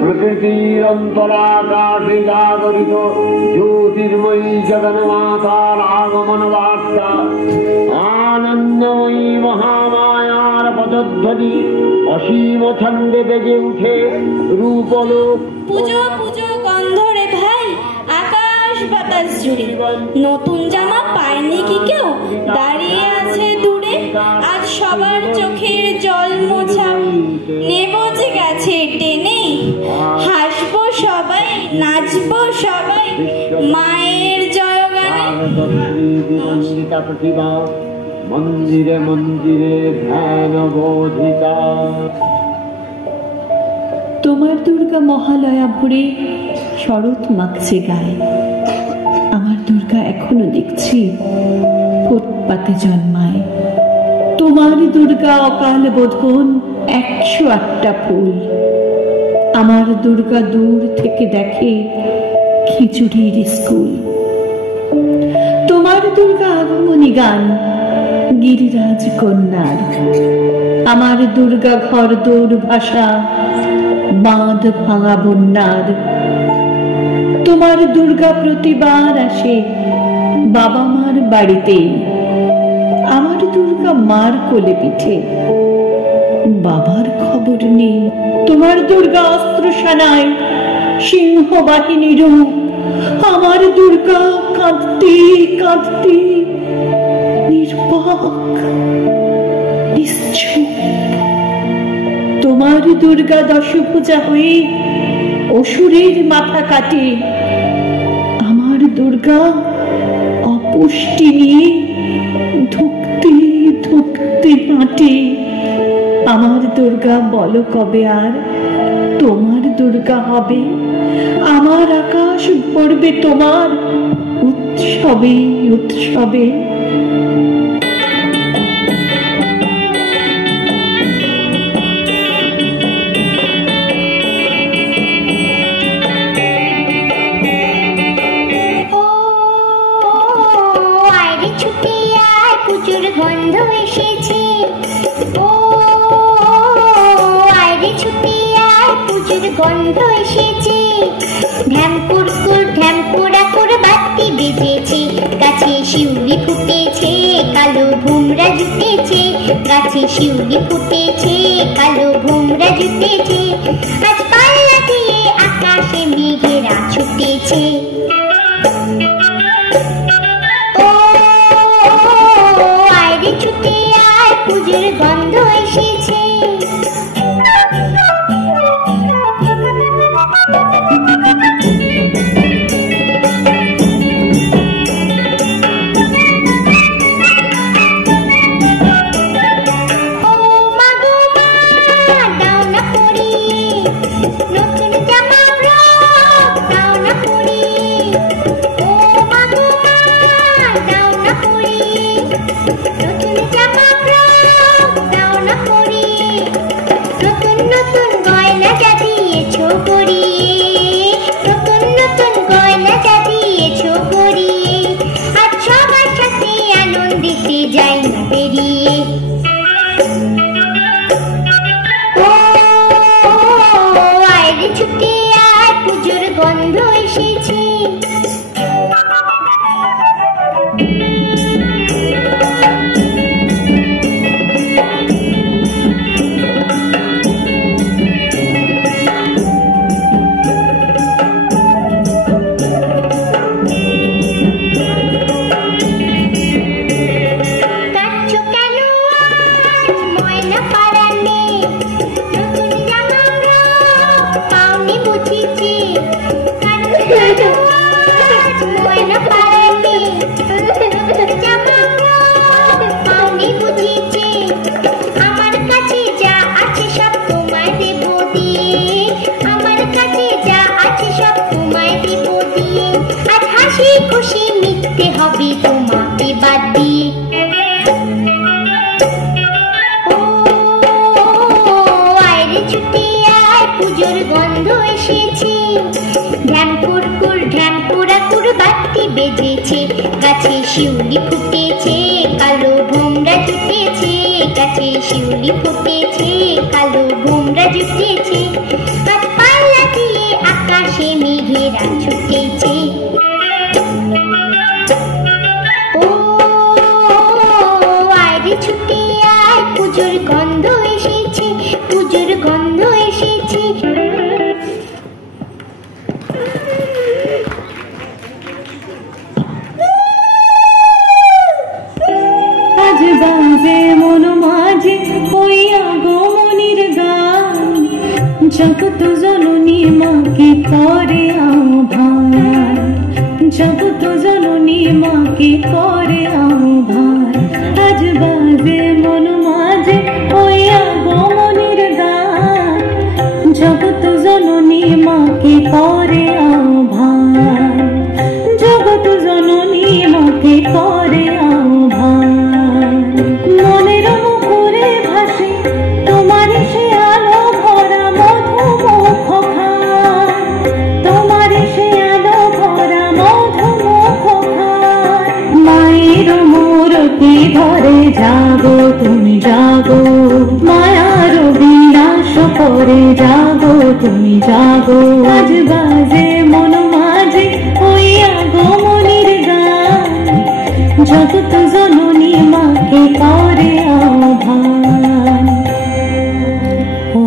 প্রকৃতির অন্তরাকাশে জাগরিত জ্যোতির্ময়ী জগন্মাতার আগমন বার্তা, আনন্দময়ী মহামায়ার পদধ্বনি অসীম ছন্দে বেজে উঠে রূপলোক। পুজো পুজো গন্ধ রে ভাই, আকাশ বাতাস জুড়ে। নতুন জামা পায়নি কি কেউ, দাঁড়িয়ে আছে দূরে। আজ সবার চোখের জল মোছা, নেব যে গেছে টেনে। হাসবো সবাই, নাচবো সবাই, মায়ের জয়গানে। প্রতিভা মন্দিরে মন্দিরে ধ্যান বোধিকা। তোমার দুর্গা মহালয়া ভরে শরৎ মাখছে গায়ে। আমার দুর্গা এখনো দেখছি ফুটপাতে জন্মায়। তোমার দুর্গা অকাল বোধন 108টা ফুল। আমার দুর্গা দূর থেকে দেখে খিচুড়ির স্কুল। তোমার দুর্গা আগমনী গান গিরিরাজ কন্যার। আমার দুর্গা ঘর দৌড় ভাষা বাঁধ ভাঙা বন্যার। তোমার দুর্গা প্রতিবার আসে বাবা মার বাড়িতে। আমার দুর্গা মার কোলে পিঠে, বাবার খবর নেই। তোমার দুর্গা অস্ত্র সানায় সিংহ বাহিনী রূপ। আমার দুর্গা কাঁদতে কাঁদতে নির্বাক নিশ্চুপ। তোমার দুর্গা দশভুজা হয়ে অসুরের মাথা কাটে। আমার দুর্গা অপুষ্টি নিয়ে ধুকতে ধুকতে হাঁটে। আমার দুর্গা বলো কবে আর তোমার দুর্গা হবে? আমার আকাশ ভরবে তোমার উৎসবে উৎসবে। পুজোর গন্ধ এসেছে, ও আরে ছুটি আয়, পুজোর গন্ধ এসেছে। ঢ্যামপুরকুর ঢ্যামপুরাকুর বাতি বেজেছে। গাছে শিউলি ফুটেছে, কালো ভুমরা জুটেছে। গাছে শিউলি ফুটেছে, কালো ভুমরা জুটেছে। আজ পাল্লা দিয়ে আকাশে মেঘেরা ছুটেছে। ছুটে আয়, পুজোর গন্ধ এসেছে। ও মা গো মা, দাও না পরিয়ে নতুন জামা ফ্রক, দাও না পরিয়ে। ও মা গো মা, দাও না পরিয়ে নতুন জামা ফ্রক, দাও না পরিয়ে। নতুন নতুন গয়না যা দিয়েছো পরিয়ে, নতুন নতুন গয়না যা দিয়েছো পরিয়ে। আজ সবার সাথে আনন্দিতে যাই না বেরিয়ে। ও আয় রে ছুটে আয়, পুজোর গন্ধ এসেছে। খুশি মিটতে হবে তোমাকে বাদ দিয়ে। ও আয় রে ছুটে আয়, পুজোর গন্ধ এসেছে। ঢ্যামপুরকুর ঢ্যামপুরাকুর বাতি বেজেছে। গাছে শিউলি ফুটেছে, কালো ভোমরা জুটেছে। গাছে শিউলি ফুটেছে, বাজে মন মাঝে ওই আগমনীর গান, জগৎ জননী মাকে করে আহ্বান, জগৎ জননী মাকে করে আহ্বান। আজ বাজে মন মাঝে ওই আগমনীর গান, জগৎ জননী মাকে করে আহ্বান, জগৎ জননী মাকে করে আহ্বান। মনের মুখরে ভাসে তোমার সে আলো ভরা মধুমুখ খান, তোমার সে আলো ভরা মধুমুখ খান। মায়ের মূরতি ধরে জাগো তুমি জাগো, মায়ার বিনাশ করে জাগো তুমি জাগো। আজ বাজে মন মাঝে ওই আগমনীর গান, জগৎ জননী মাকে করে আহ্বান। ও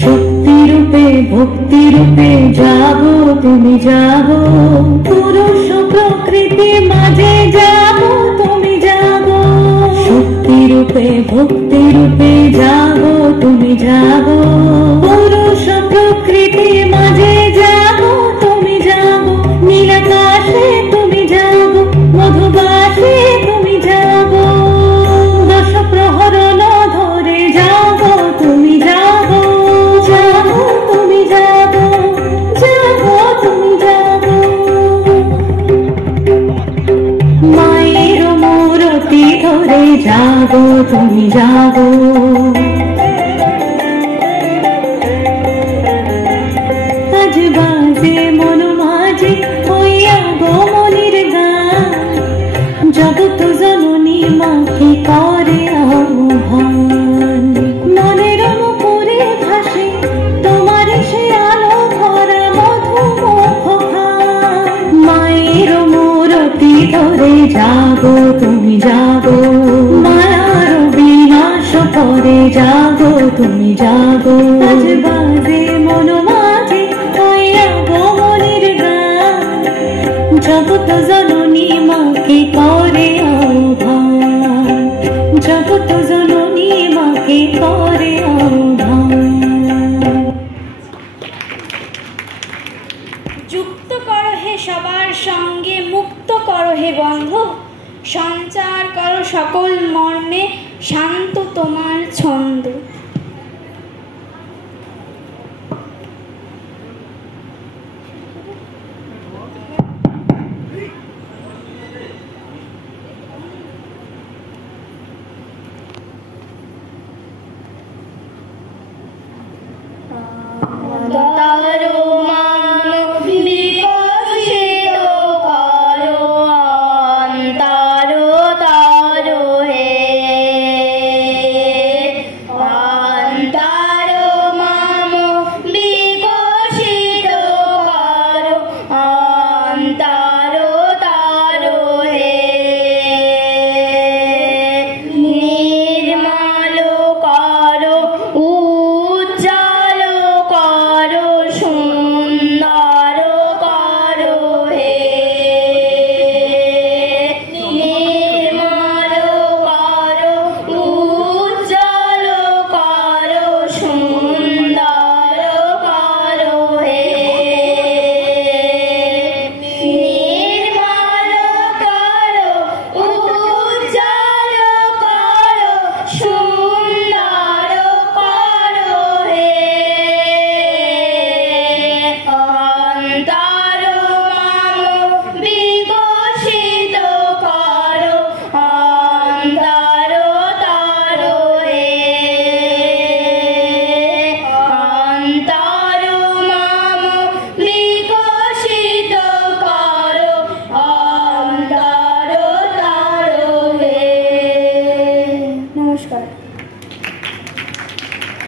শক্তি রূপে ভক্তি রূপে জাগো তুমি জাগো, পুরুষ প্রকৃতি মাঝে জাগো তুমি জাগো। শক্তি রূপে ভক্তি রূপে জাগো তুমি জাগো, পুরুষ প্রকৃতি মাঝে জাগো তুমি জাগো। নীলাকাশে তুমি জাগো, মধুবাসে তুমি জাগো, দশ প্রহরণ ধরে জাগো তুমি জাগো, জাগো তুমি জাগো, জাগো তুমি জাগো। মায়ের মূরতি ধরে জাগো তুমি জাগো। আজ বাজে মন মাঝে ওই আগমনীর গান, জগৎ জননী মাকে করে আহ্বান। মনের মুখরে ভাসে তোমার সে আলো ভরা মধুমুখ খান। মায়ের মূরতি ধরে জাগো তুমি জাগো, মায়ার বিনাশ করে জাগো তুমি জাগো। আজ বাজে মন মাঝে ওই আগমনীর গান, জগৎ জননী মাকে করে আহ্বান, জগৎ জননী মাকে করে আহ্বান। যুক্ত করো হে সবার সঙ্গে, মুক্ত করো হে বন্ধ, সঞ্চার করো সকল মর্মে শান্ত তোমার ছন্দ।